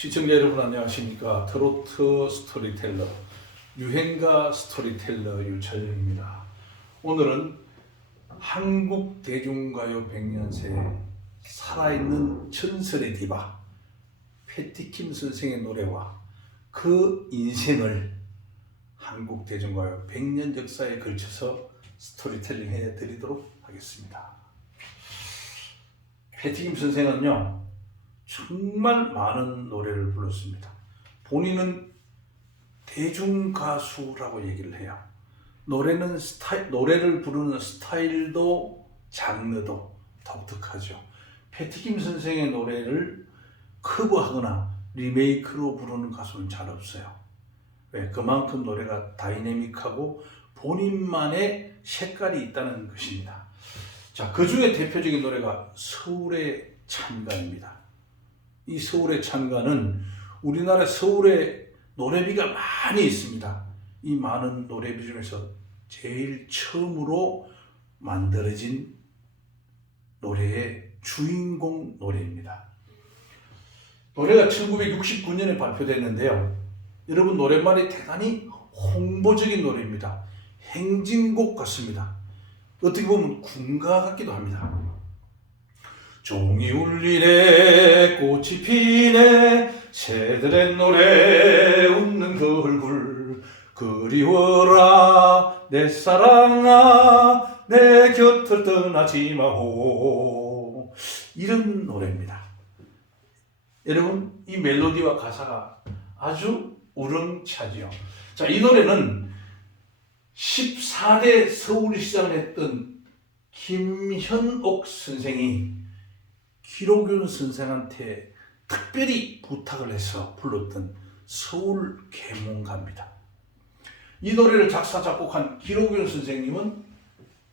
시청자 여러분 안녕하십니까. 트로트 스토리텔러 유행가 스토리텔러 유철영입니다. 오늘은 한국 대중가요 100년새 살아있는 전설의 디바 패티킴 선생의 노래와 그 인생을 한국 대중가요 100년 역사에 걸쳐서 스토리텔링 해드리도록 하겠습니다. 패티킴 선생은요 정말 많은 노래를 불렀습니다. 본인은 대중가수라고 얘기를 해요. 노래를 부르는 스타일도 장르도 독특하죠. 패티킴 선생의 노래를 커버하거나 리메이크로 부르는 가수는 잘 없어요. 왜? 그만큼 노래가 다이내믹하고 본인만의 색깔이 있다는 것입니다. 자, 그 중에 대표적인 노래가 서울의 찬가입니다. 이 서울의 찬가는 우리나라 서울에 노래비가 많이 있습니다. 이 많은 노래비 중에서 제일 처음으로 만들어진 노래의 주인공 노래입니다. 노래가 1969년에 발표됐는데요. 여러분 노랫말이 대단히 홍보적인 노래입니다. 행진곡 같습니다. 어떻게 보면 군가 같기도 합니다. 종이 울리네 꽃이 피네 새들의 노래 웃는 그 얼굴 그리워라 내 사랑아 내 곁을 떠나지 마오. 이런 노래입니다. 여러분 이 멜로디와 가사가 아주 우렁차지요. 자, 이 노래는 14대 서울시장을 했던 김현옥 선생이 기록윤 선생한테 특별히 부탁을 해서 불렀던 서울 계몽가입니다. 이 노래를 작사 작곡한 기록윤 선생님은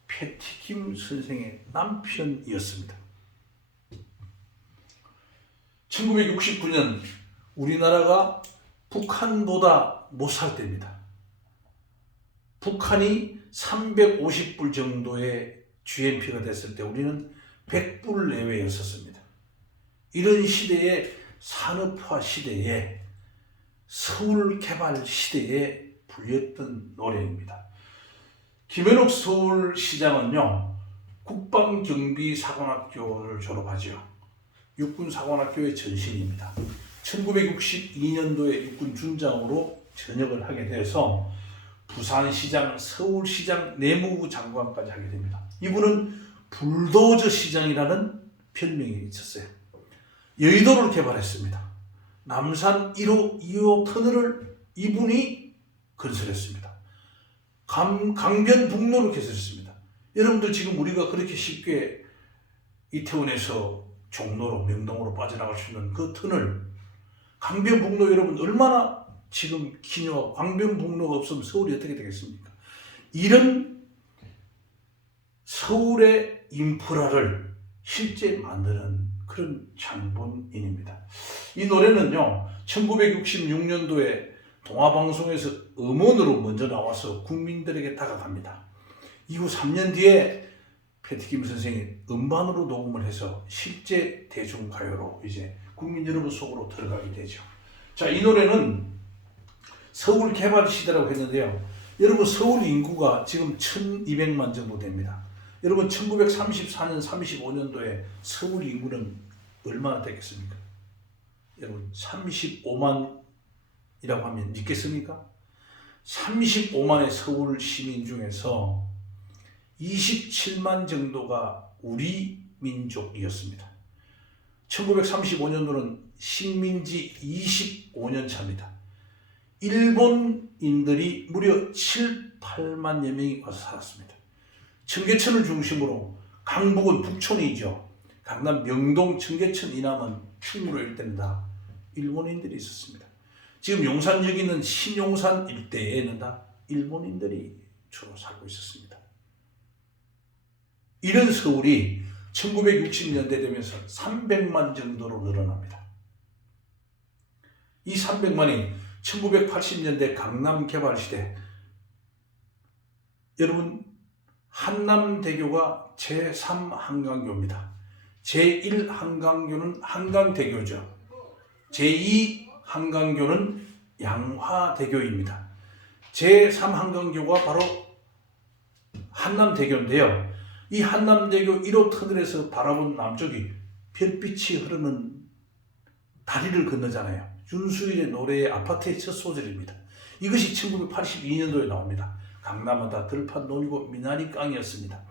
패티킴 선생의 남편이었습니다. 1969년 우리나라가 북한보다 못 살 때입니다. 북한이 350불 정도의 GNP가 됐을 때 우리는 100불 내외였었습니다. 이런 시대에 산업화 시대에 서울 개발 시대에 불렸던 노래입니다. 김현옥 서울시장은요 국방경비사관학교를 졸업하죠. 육군사관학교의 전신입니다. 1962년도에 육군준장으로 전역을 하게 돼서 부산시장, 서울시장, 내무부 장관까지 하게 됩니다. 이분은 불도저 시장이라는 별명이 있었어요. 여의도를 개발했습니다. 남산 1호, 2호 터널을 이분이 건설했습니다. 강변북로를 개설했습니다. 여러분들 지금 우리가 그렇게 쉽게 이태원에서 종로로 명동으로 빠져나갈 수 있는 그 터널 강변북로 여러분 얼마나 지금 기녀 강변북로가 없으면 서울이 어떻게 되겠습니까? 이런 서울의 인프라를 실제 만드는 그런 장본인입니다. 이 노래는요 1966년도에 동아방송에서 음원으로 먼저 나와서 국민들에게 다가갑니다. 이후 3년 뒤에 패티킴 선생이 음반으로 녹음을 해서 실제 대중가요로 이제 국민 여러분 속으로 들어가게 되죠. 자, 이 노래는 서울 개발 시대라고 했는데요. 여러분 서울 인구가 지금 1200만 정도 됩니다. 여러분 1934년 35년도에 서울 인구는 얼마나 되겠습니까? 여러분 35만이라고 하면 믿겠습니까? 35만의 서울 시민 중에서 27만 정도가 우리 민족이었습니다. 1935년도는 식민지 25년 차입니다. 일본인들이 무려 7, 8만여 명이 와서 살았습니다. 청계천을 중심으로 강북은 북촌이죠. 강남 명동, 청계천, 이남은 충무로 일대는 다 일본인들이 있었습니다. 지금 용산 여기 있는 신용산 일대에는 다 일본인들이 주로 살고 있었습니다. 이런 서울이 1960년대 되면서 300만 정도로 늘어납니다. 이 300만이 1980년대 강남 개발 시대 여러분 한남대교가 제3한강교입니다. 제1한강교는 한강대교죠. 제2 한강교는 양화대교입니다. 제3 한강교가 바로 한남대교인데요. 이 한남대교 1호 터널에서 바라본 남쪽이 별빛이 흐르는 다리를 건너잖아요. 윤수일의 노래의 아파트의 첫 소절입니다. 이것이 1982년도에 나옵니다. 강남마다 들판 논이고 미나리 깡이었습니다.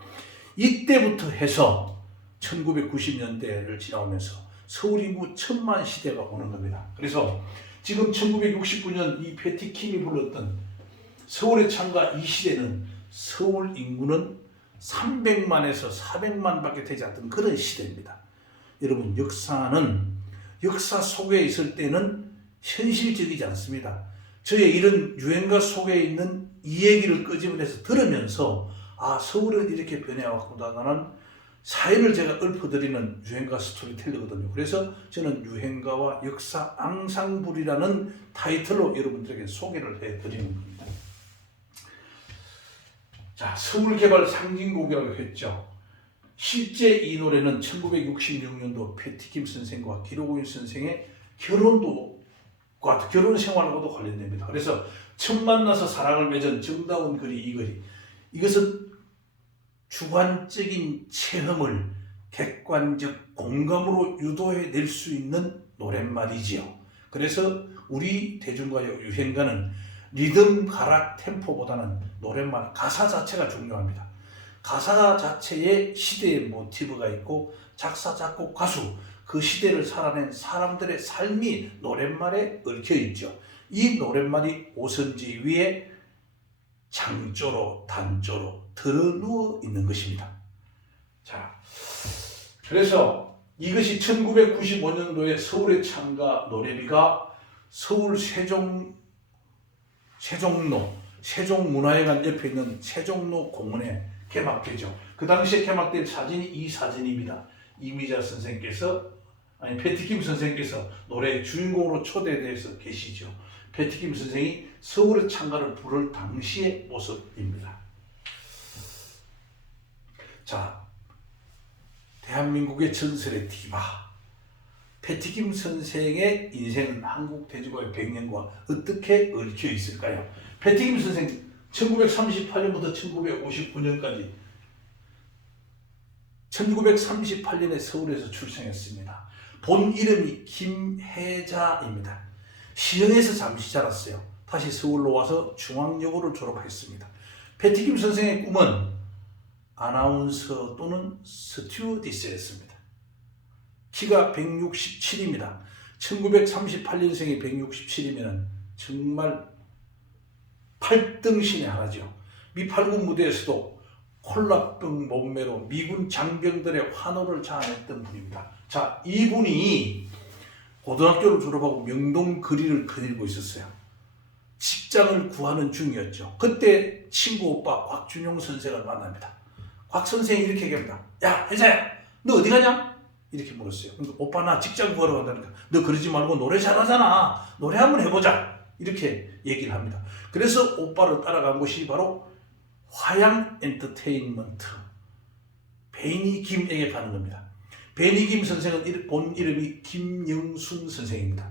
이때부터 해서 1990년대를 지나오면서 서울 인구 1000만 시대가 오는 겁니다. 그래서 지금 1969년 이 패티킴이 불렀던 서울의 창가 이 시대는 서울 인구는 300만에서 400만 밖에 되지 않던 그런 시대입니다. 여러분, 역사 속에 있을 때는 현실적이지 않습니다. 저의 이런 유행가 속에 있는 이 얘기를 끄집어내서 들으면서 서울은 이렇게 변해왔구나. 나는 사연을 제가 읊어드리는 유행가 스토리텔러거든요. 그래서 저는 유행가와 역사 앙상블이라는 타이틀로 여러분들에게 소개를 해드리는 겁니다. 자, 서울개발 상징곡이라고 했죠. 실제 이 노래는 1966년도 패티킴 선생과 기록우인 선생의 결혼 생활과도 관련됩니다. 그래서 처음 만나서 사랑을 맺은 정다운 거리 이 거리, 이것은 주관적인 체험을 객관적 공감으로 유도해낼 수 있는 노랫말이지요. 그래서 우리 대중가요 유행가는 리듬, 가락, 템포보다는 노랫말, 가사 자체가 중요합니다. 가사 자체에 시대의 모티브가 있고 작사, 작곡, 가수, 그 시대를 살아낸 사람들의 삶이 노랫말에 얽혀 있죠. 이 노랫말이 오선지 위에 장조로, 단조로 드러누워 있는 것입니다. 자, 그래서 이것이 1995년도에 서울의 창가 노래비가 서울 세종문화회관 옆에 있는 세종로 공원에 개막되죠. 그 당시에 개막된 사진이 이 사진입니다. 이미자 선생께서, 패티킴 선생께서 노래의 주인공으로 초대되어서 계시죠. 패티킴 선생이 서울의 창가를 부를 당시의 모습입니다. 자, 대한민국의 전설의 디바 패티킴 선생의 인생은 한국 돼지고기 100년과 어떻게 얽혀 있을까요? 패티킴 선생 1938년부터 1959년까지 1938년에 서울에서 출생했습니다. 본 이름이 김혜자입니다. 시흥에서 잠시 자랐어요. 다시 서울로 와서 중앙여고를 졸업했습니다. 패티킴 선생의 꿈은 아나운서 또는 스튜어디스였습니다. 키가 167입니다. 1938년생이 167이면 정말 8등신의 하나죠. 미팔군 무대에서도 콜라병 몸매로 미군 장병들의 환호를 자아냈던 분입니다. 자, 이분이 고등학교를 졸업하고 명동 거리를 거닐고 있었어요. 직장을 구하는 중이었죠. 그때 친구 오빠 곽준용 선생을 만납니다. 곽 선생이 이렇게 얘기합니다. 야, 혜자야, 너 어디 가냐? 이렇게 물었어요. 그러니까 오빠 나 직장 구하러 간다니까. 너 그러지 말고 노래 잘하잖아. 노래 한번 해보자. 이렇게 얘기를 합니다. 그래서 오빠를 따라간 곳이 바로 화양 엔터테인먼트 베니 김에게 가는 겁니다. 베니 김 선생은 본 이름이 김영순 선생입니다.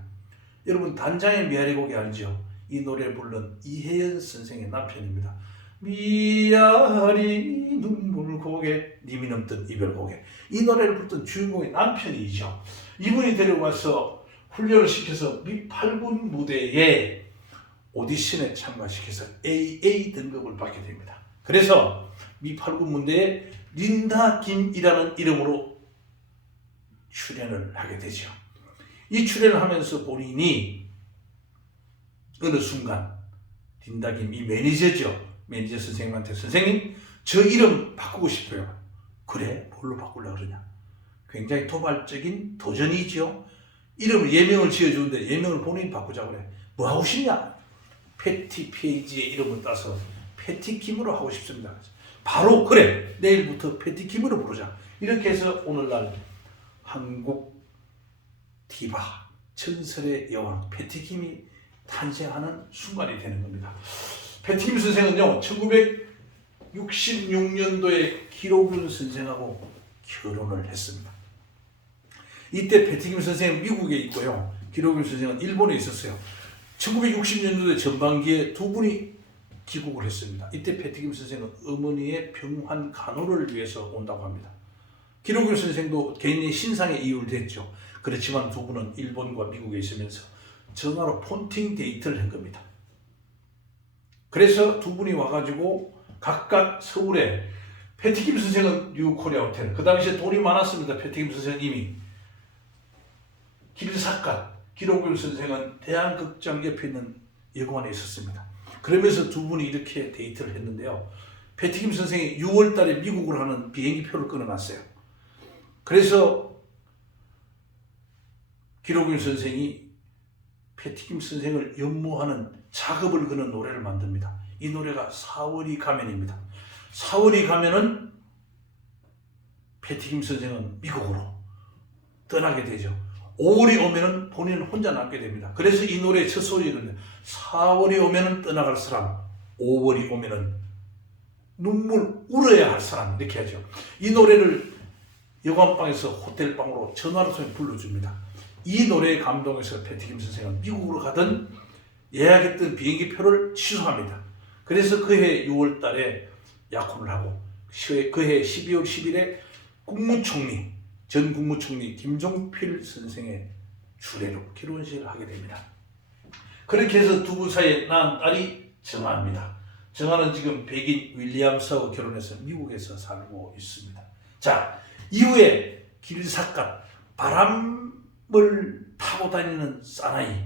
여러분, 단장의 미아리 곡이 알죠? 이 노래를 부른 이혜연 선생의 남편입니다. 미아리 눈물 고개 님이 넘던 이별 고개, 이 노래를 부르던 주인공의 남편이죠. 이분이 데려가서 훈련을 시켜서 미팔군 무대에 오디션에 참가시켜서 AA 등급을 받게 됩니다. 그래서 미팔군 무대에 린다 김이라는 이름으로 출연을 하게 되죠. 이 출연을 하면서 본인이 어느 순간 린다 김, 이 매니저 선생님한테, 선생님 저 이름 바꾸고 싶어요. 그래? 뭘로 바꾸려고 그러냐? 굉장히 도발적인 도전이죠. 이름을 예명을 지어주는데 예명을 본인이 바꾸자고 그래. 뭐 하고 싶냐? 패티 페이지의 이름을 따서 패티킴으로 하고 싶습니다. 바로 그래, 내일부터 패티킴으로 부르자. 이렇게 해서 오늘날 한국 디바 전설의 여왕 패티킴이 탄생하는 순간이 되는 겁니다. 패티킴 선생은요, 1966년도에 기록윤 선생하고 결혼을 했습니다. 이때 패티킴 선생은 미국에 있고요, 기록윤 선생은 일본에 있었어요. 1960년대 전반기에 두 분이 귀국을 했습니다. 이때 패티김 선생은 어머니의 병환 간호를 위해서 온다고 합니다. 기록윤 선생도 개인의 신상에 이유를 댔죠. 그렇지만 두 분은 일본과 미국에 있으면서 전화로 폰팅 데이트를 한 겁니다. 그래서 두 분이 와가지고 각각 서울에, 패티김 선생은 뉴코리아 호텔, 그 당시에 돈이 많았습니다. 패티김 선생은 이미 길삿갓, 기록윤 선생은 대한극장 옆에 있는 여관에 있었습니다. 그러면서 두 분이 이렇게 데이트를 했는데요. 패티김 선생이 6월 달에 미국을 하는 비행기표를 끊어놨어요. 그래서 기록윤 선생이 패티김 선생을 연모하는 작업을 거는 노래를 만듭니다. 이 노래가 4월이 가면입니다. 4월이 가면은 패티김 선생은 미국으로 떠나게 되죠. 5월이 오면은 본인은 혼자 남게 됩니다. 그래서 이 노래의 첫 소리는 4월이 오면은 떠나갈 사람, 5월이 오면은 눈물 울어야 할 사람, 이렇게 하죠. 이 노래를 여관방에서 호텔방으로 전화로 통해 불러줍니다. 이 노래에 감동해서 패티김 선생은 미국으로 가던 예약했던 비행기표를 취소합니다. 그래서 그해 6월 달에 약혼을 하고 그해 12월 10일에 국무총리, 전 국무총리 김종필 선생의 주례로 결혼식을 하게 됩니다. 그렇게 해서 두 분 사이에 낳은 딸이 정아입니다. 정아는 지금 백인 윌리엄스하고 결혼해서 미국에서 살고 있습니다. 자, 이후에 길삿갓 바람을 타고 다니는 사나이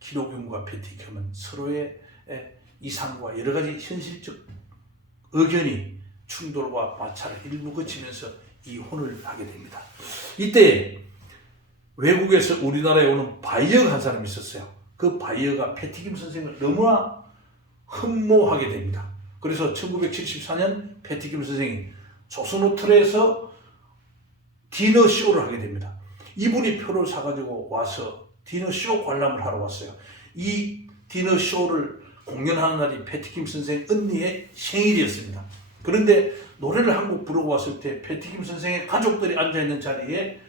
기록윤과 패티김은 서로의 이상과 여러 가지 현실적 의견이 충돌과 마찰을 일부 거치면서 이혼을 하게 됩니다. 이때 외국에서 우리나라에 오는 바이어가 한 사람이 있었어요. 그 바이어가 패티김 선생을 너무나 흠모하게 됩니다. 그래서 1974년 패티김 선생이 조선호텔에서 디너쇼를 하게 됩니다. 이분이 표를 사가지고 와서 디너쇼 관람을 하러 왔어요. 이 디너쇼를 공연하는 날이 패티김 선생 언니의 생일이었습니다. 그런데 노래를 한 곡 부르고 왔을 때 패티김 선생의 가족들이 앉아있는 자리에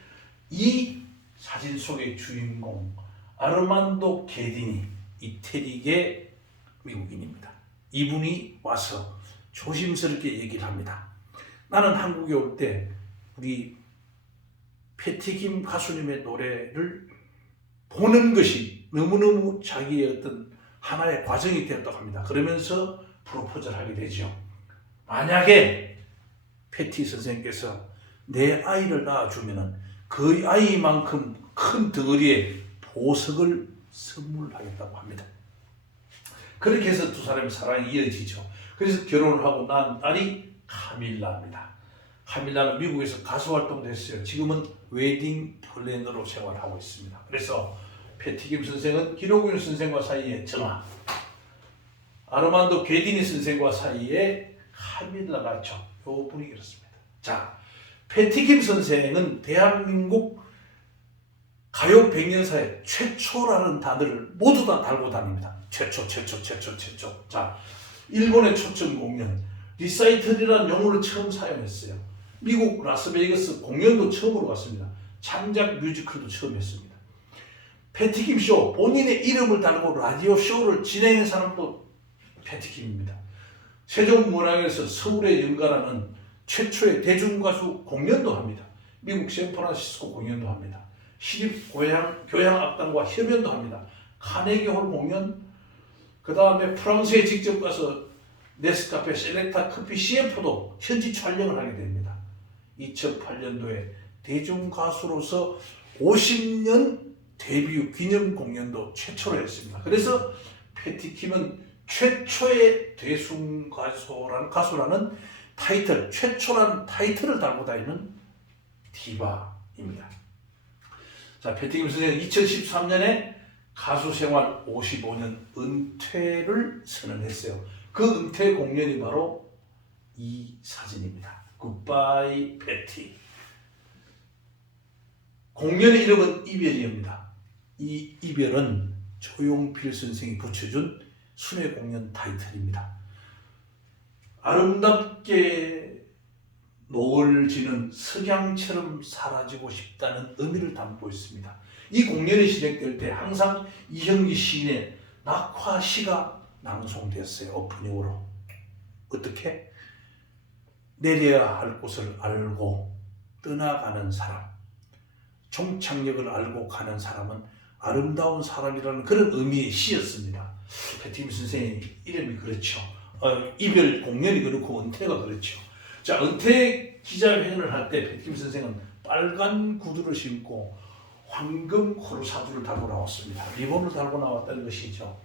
이 사진 속의 주인공 아르만도 게디니, 이태리계 미국인입니다. 이분이 와서 조심스럽게 얘기를 합니다. 나는 한국에 올 때 우리 패티김 가수님의 노래를 보는 것이 너무너무 자기의 어떤 하나의 과정이 되었다고 합니다. 그러면서 프로포즈를 하게 되죠. 만약에 패티 선생님께서 내 아이를 낳아주면 그 아이만큼 큰 덩어리의 보석을 선물하겠다고 합니다. 그렇게 해서 두 사람의 사랑이 이어지죠. 그래서 결혼을 하고 낳은 딸이 카밀라입니다. 카밀라는 미국에서 가수 활동도 했어요. 지금은 웨딩 플래너로 생활하고 있습니다. 그래서 패티김 선생은 기록윤 선생과 사이에 정아, 아르만도 게디니 선생과 사이에 카밀라가 있죠. 요 분위기 그렇습니다. 자, 패티김 선생은 대한민국 가요 백년사의 최초라는 단어를 모두 다 달고 다닙니다. 최초. 자, 일본의 초청 공연, 리사이틀이라는 용어를 처음 사용했어요. 미국 라스베이거스 공연도 처음으로 갔습니다. 창작 뮤지컬도 처음 했습니다. 패티김 쇼, 본인의 이름을 달고 라디오 쇼를 진행한 사람도 패티김입니다. 세종문화회에서 서울에 연가라는 최초의 대중가수 공연도 합니다. 미국 샌프란시스코 공연도 합니다. 시립교향악단과 협연도 합니다. 카네기홀 공연, 그 다음에 프랑스에 직접 가서 네스카페 셀렉타 커피 CF도 현지 촬영을 하게 됩니다. 2008년도에 대중가수로서 50년 데뷔 기념 공연도 최초로 했습니다. 그래서 패티킴은 최초의 대중가수라는 타이틀, 최초라는 타이틀을 달고 다니는 디바입니다. 자, 패티김 선생은 2013년에 가수 생활 55년 은퇴를 선언했어요. 그 은퇴 공연이 바로 이 사진입니다. 굿바이 패티. 공연의 이름은 이별이입니다. 이 이별은 조용필 선생이 붙여준 순회 공연 타이틀입니다. 아름답게 노을 지는 석양처럼 사라지고 싶다는 의미를 담고 있습니다. 이 공연이 진행될 때 항상 이형기 시인의 낙화시가 낭송되었어요. 오프닝으로. 어떻게? 내려야 할 곳을 알고 떠나가는 사람, 종착역을 알고 가는 사람은 아름다운 사람이라는 그런 의미의 시였습니다. 패티김 선생의 이름이 그렇죠. 이별 공연이 그렇고 은퇴가 그렇죠. 자, 은퇴 기자회견을 할 때 패티김 선생은 빨간 구두를 신고 황금 코르사두를 달고 나왔습니다. 리본을 달고 나왔다는 것이죠.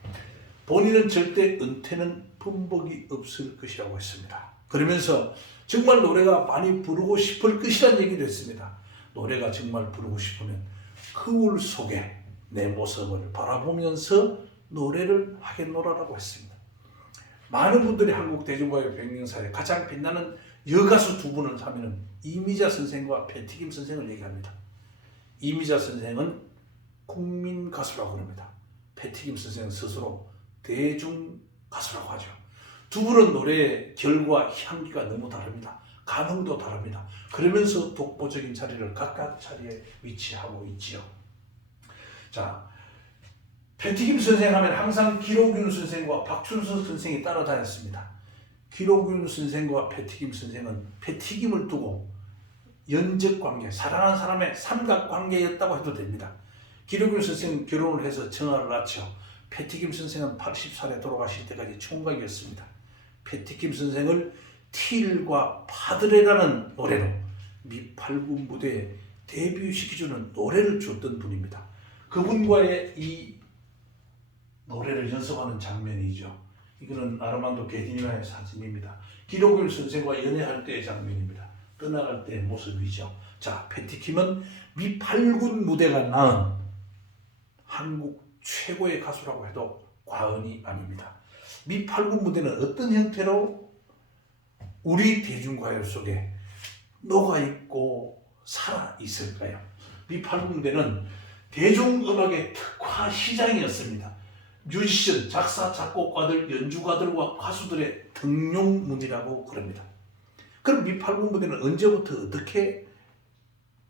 본인은 절대 은퇴는 분복이 없을 것이라고 했습니다. 그러면서 정말 노래가 많이 부르고 싶을 것이라는 얘기를 했습니다. 노래가 정말 부르고 싶으면 거울 속에 내 모습을 바라보면서 노래를 하겠노라라고 했습니다. 많은 분들이 한국 대중가요 백년사에 가장 빛나는 여가수 두 분을 하면은 이미자 선생과 패티김 선생을 얘기합니다. 이미자 선생은 국민 가수라고 합니다. 패티김 선생은 스스로 대중 가수라고 하죠. 두 분은 노래의 결과 향기가 너무 다릅니다. 감흥도 다릅니다. 그러면서 독보적인 자리를 각각 자리에 위치하고 있지요. 자, 패티김 선생 하면 항상 기록윤 선생과 박춘선 선생이 따라다녔습니다. 기록윤 선생과 패티김 선생은 패티김을 두고 연적관계, 사랑하는 사람의 삼각관계였다고 해도 됩니다. 기록윤 선생은 결혼을 해서 정아를 낳죠. 패티김 선생은 80살에 돌아가실 때까지 총각이었습니다. 패티김 선생을 틸과 파드레라는 노래로 미팔군 무대에 데뷔시켜주는 노래를 줬던 분입니다. 그분과의 이 노래를 연습하는 장면이죠. 이거는 아르만도 게디니나의 사진입니다. 기록윤 선생과 연애할 때의 장면입니다. 떠나갈 때의 모습이죠. 자, 패티김은 미팔군 무대가 낳은 한국 최고의 가수라고 해도 과언이 아닙니다. 미팔군 무대는 어떤 형태로 우리 대중가요 속에 녹아있고 살아있을까요? 미팔군 무대는 대중음악의 특화 시장이었습니다. 뮤지션, 작사, 작곡가들, 연주가들과 가수들의 등용문이라고 그럽니다. 그럼 미팔군 무대는 언제부터 어떻게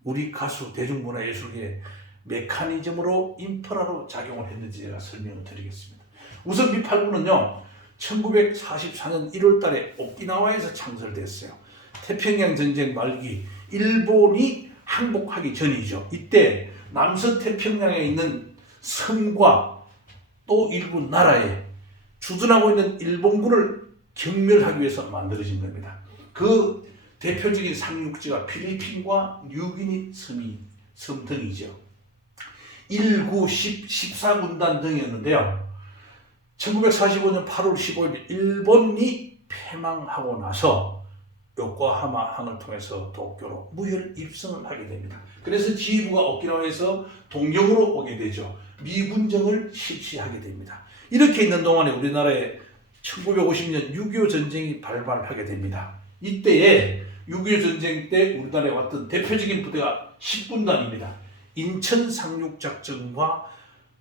우리 가수 대중문화예술계의 메커니즘으로 인프라로 작용을 했는지 제가 설명을 드리겠습니다. 우선 미팔군은요, 1944년 1월 달에 오키나와에서 창설됐어요. 태평양 전쟁 말기 일본이 항복하기 전이죠. 이때 남서태평양에 있는 섬과 또 일부 나라에 주둔하고 있는 일본군을 경멸하기 위해서 만들어진 겁니다. 그 대표적인 상륙지가 필리핀과 뉴기니 섬 등이죠. 1, 9, 10, 14군단 등이었는데요. 1945년 8월 15일 일본이 패망하고 나서 요코하마 항을 통해서 도쿄로 무혈 입성을 하게 됩니다. 그래서 지휘부가 오키나와에서 동경으로 오게 되죠. 미군정을 실시하게 됩니다. 이렇게 있는 동안에 우리나라에 1950년 6.25 전쟁이 발발하게 됩니다. 이때에 6.25 전쟁 때 우리나라에 왔던 대표적인 부대가 10군단입니다. 인천 상륙작전과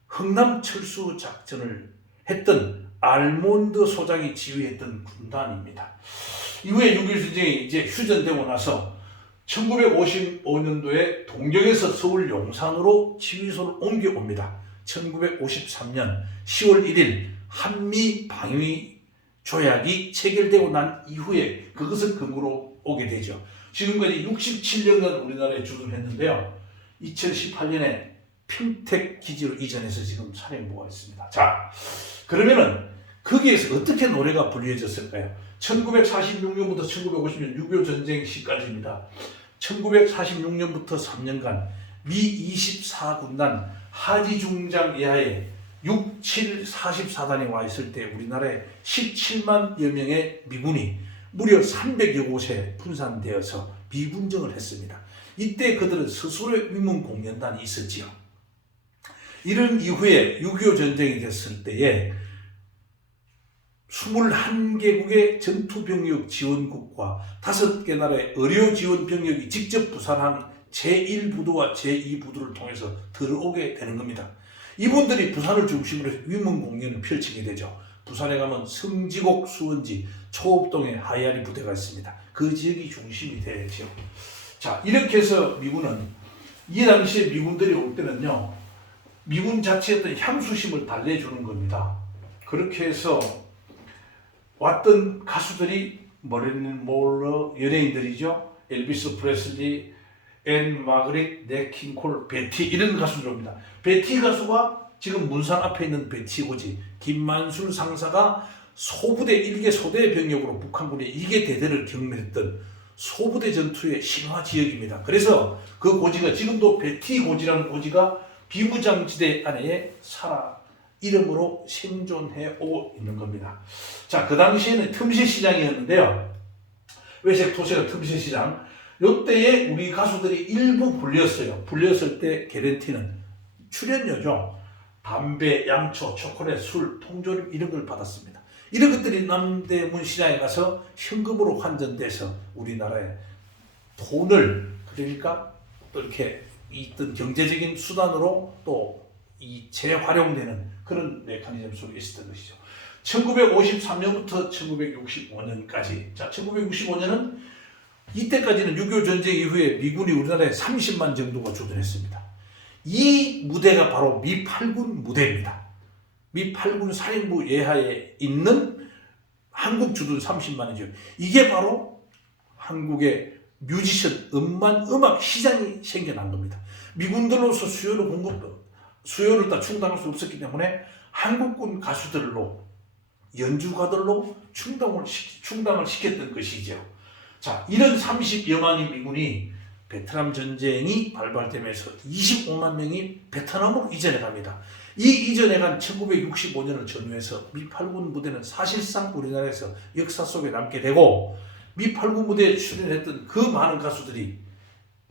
흥남 철수작전을 했던 알몬드 소장이 지휘했던 군단입니다. 이후에 6.25 전쟁이 이제 휴전되고 나서 1955년도에 동경에서 서울 용산으로 지휘소를 옮겨옵니다. 1953년 10월 1일 한미 방위 조약이 체결되고 난 이후에 그것을 근거로 오게 되죠. 지금까지 67년간 우리나라에 주둔했는데요. 2018년에 평택 기지로 이전해서 지금 사령부가 있습니다. 자, 그러면은 거기에서 어떻게 노래가 불려졌을까요? 1946년부터 1950년 6.25 전쟁 시까지입니다. 1946년부터 3년간 미 24군단 하지중장 예하에 6744단이 와 있을 때 우리나라에 17만여 명의 미군이 무려 300여 곳에 분산되어서 미군정을 했습니다. 이때 그들은 스스로의 위문 공연단이 있었지요. 이런 이후에 6.25 전쟁이 됐을 때에 21개국의 전투병력 지원국과 5개 나라의 의료지원병력이 직접 부산한 제1부두와 제2부두를 통해서 들어오게 되는 겁니다. 이분들이 부산을 중심으로 해서 위문 공연을 펼치게 되죠. 부산에 가면 성지곡, 수원지, 초읍동에 하이아리 부대가 있습니다. 그 지역이 중심이 되죠. 자, 이렇게 해서 미군은 이 당시에 미군들이 올 때는요, 미군 자체의 어떤 향수심을 달래주는 겁니다. 그렇게 해서 왔던 가수들이 머릴린 몰러 연예인들이죠. 엘비스 프레슬리, 앤 마그릿, 넷 킹콜, 베티 이런 가수들입니다. 베티 가수가 지금 문상 앞에 있는 베티 고지 김만술 상사가 소부대 일개 소대 병력으로 북한군의 2개 대대를 경멸했던 소부대 전투의 신화 지역입니다. 그래서 그 고지가 지금도 베티 고지라는 고지가 비무장지대 안에 살아 이름으로 생존해 오고 있는 겁니다. 자, 그 당시에는 틈새 시장이었는데요. 외색 토세가 틈새 시장. 이때에 우리 가수들이 일부 불렸어요. 불렸을 때 개런티는 출연료죠. 담배, 양초, 초콜릿, 술, 통조림 이런 걸 받았습니다. 이런 것들이 남대문 시장에 가서 현금으로 환전돼서 우리나라에 돈을 그러니까 또 이렇게 있던 경제적인 수단으로 또 이 재활용되는 그런 메커니즘 속에 있었던 것이죠. 1953년부터 1965년까지. 자, 1965년은 이때까지는 6.25 전쟁 이후에 미군이 우리나라에 30만 정도가 주둔했습니다. 이 무대가 바로 미 8군 무대입니다. 미 8군 사령부 예하에 있는 한국 주둔 30만이죠. 이게 바로 한국의 뮤지션, 음악 시장이 생겨난 겁니다. 미군들로서 수요를 다 충당할 수 없었기 때문에 한국군 가수들로, 연주가들로 충당을 시켰던 것이죠. 자, 이런 30여만의 미군이 베트남 전쟁이 발발되면서 25만 명이 베트남으로 이전해 갑니다. 이 이전해 간 1965년을 전후해서 미 8군 무대는 사실상 우리나라에서 역사 속에 남게 되고 미 8군 무대에 출연했던 그 많은 가수들이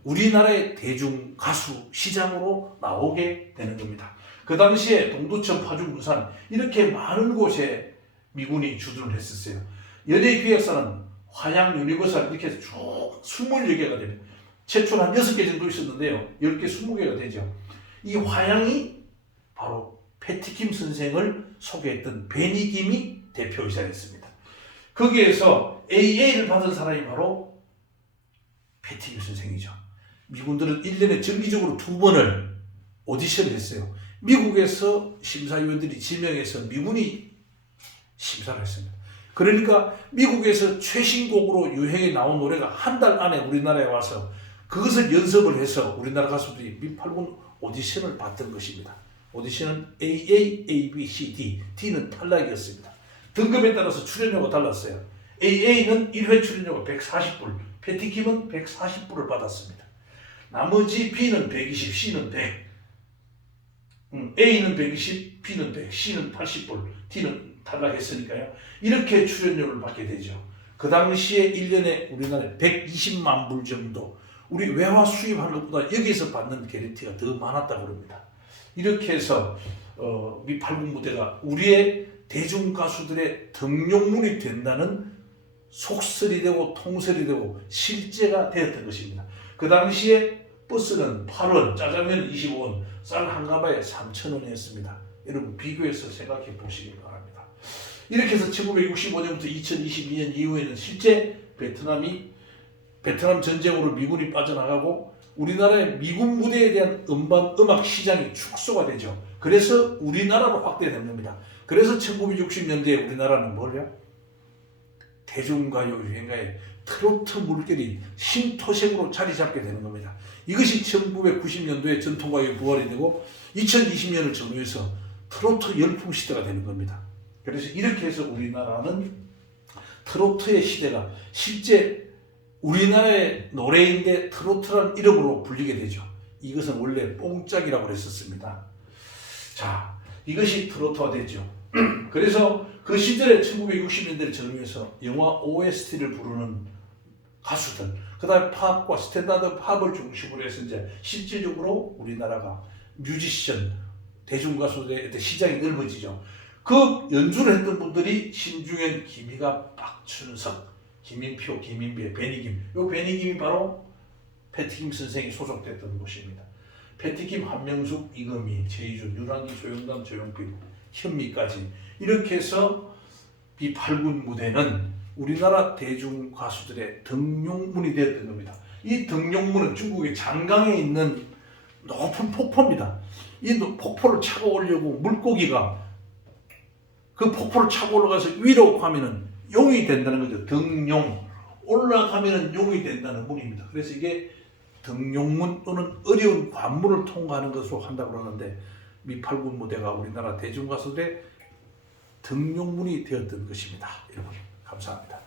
우리나라의 대중 가수 시장으로 나오게 되는 겁니다. 그 당시에 동두천, 파주, 부산 이렇게 많은 곳에 미군이 주둔을 했었어요. 연예기획사는 화양, 유니버설 이렇게 쭉 24개가 됩니다. 최초는 한 6개 정도 있었는데요. 10개, 20개가 되죠. 이 화양이 바로 패티김 선생을 소개했던 베니김이 대표이사였습니다. 거기에서 AA를 받은 사람이 바로 패티김 선생이죠. 미군들은 1년에 정기적으로 2번을 오디션을 했어요. 미국에서 심사위원들이 지명해서 미군이 심사를 했습니다. 그러니까 미국에서 최신곡으로 유행에 나온 노래가 한 달 안에 우리나라에 와서 그것을 연습을 해서 우리나라 가수들이 미 8군 오디션을 봤던 것입니다. 오디션은 AA, A, B, C, D, D는 탈락이었습니다. 등급에 따라서 출연료가 달랐어요. AA는 1회 출연료가 140불, 패티킴은 140불을 받았습니다. 나머지 B는 120, C는 100, A는 120, B는 100, C는 80불, D는 탈락했으니까요. 이렇게 출연료를 받게 되죠. 그 당시에 1년에 우리나라에 120만 불 정도, 우리 외화 수입하는 것보다 여기서 받는 개런티가 더 많았다고 합니다. 이렇게 해서 미 8군 무대가 우리의 대중 가수들의 등용문이 된다는 속설이 되고 통설이 되고 실제가 되었던 것입니다. 그 당시에 버스는 8원, 짜장면은 25원, 쌀 한 가마에 3,000원이었습니다. 여러분 비교해서 생각해 보시기 바랍니다. 이렇게 해서 1965년부터 2022년 이후에는 실제 베트남 전쟁으로 미군이 빠져나가고 우리나라의 미군 무대에 대한 음악 시장이 축소가 되죠. 그래서 우리나라로 확대된 겁니다. 그래서 1960년대에 우리나라는 뭘요? 대중가요 유행가의 트로트 물결이 신토색으로 자리 잡게 되는 겁니다. 이것이 1990년도에 전통가요의 부활이 되고 2020년을 전후해서 트로트 열풍 시대가 되는 겁니다. 그래서 이렇게 해서 우리나라는 트로트의 시대가 실제 우리나라의 노래인데 트로트라는 이름으로 불리게 되죠. 이것은 원래 뽕짝이라고 했었습니다. 자, 이것이 트로트화 됐죠. 그래서 그 시절에 1960년대를 전후해서 영화 OST를 부르는 가수들, 그 다음에 팝과 스탠다드 팝을 중심으로 해서 이제 실질적으로 우리나라가 뮤지션, 대중가수들의 시장이 넓어지죠. 그 연주를 했던 분들이 신중현, 김희가, 박춘석, 김인표, 김인배, 베니김. 이 베니김이 바로 패티김 선생이 소속됐던 곳입니다. 패티김, 한명숙, 이금희, 최희준, 유랑기, 조영남, 조용필, 현미까지 이렇게 해서 이 8군 무대는 우리나라 대중 가수들의 등용문이 되었던 겁니다. 이 등용문은 중국의 장강에 있는 높은 폭포입니다. 이 폭포를 차고 오려고 물고기가 그 폭포를 차고 올라가서 위로 가면은 용이 된다는 거죠. 등용. 올라가면은 용이 된다는 문입니다. 그래서 이게 등용문 또는 어려운 관문을 통과하는 것으로 한다고 그러는데 미팔군 무대가 우리나라 대중가수들의 등용문이 되었던 것입니다. 여러분 감사합니다.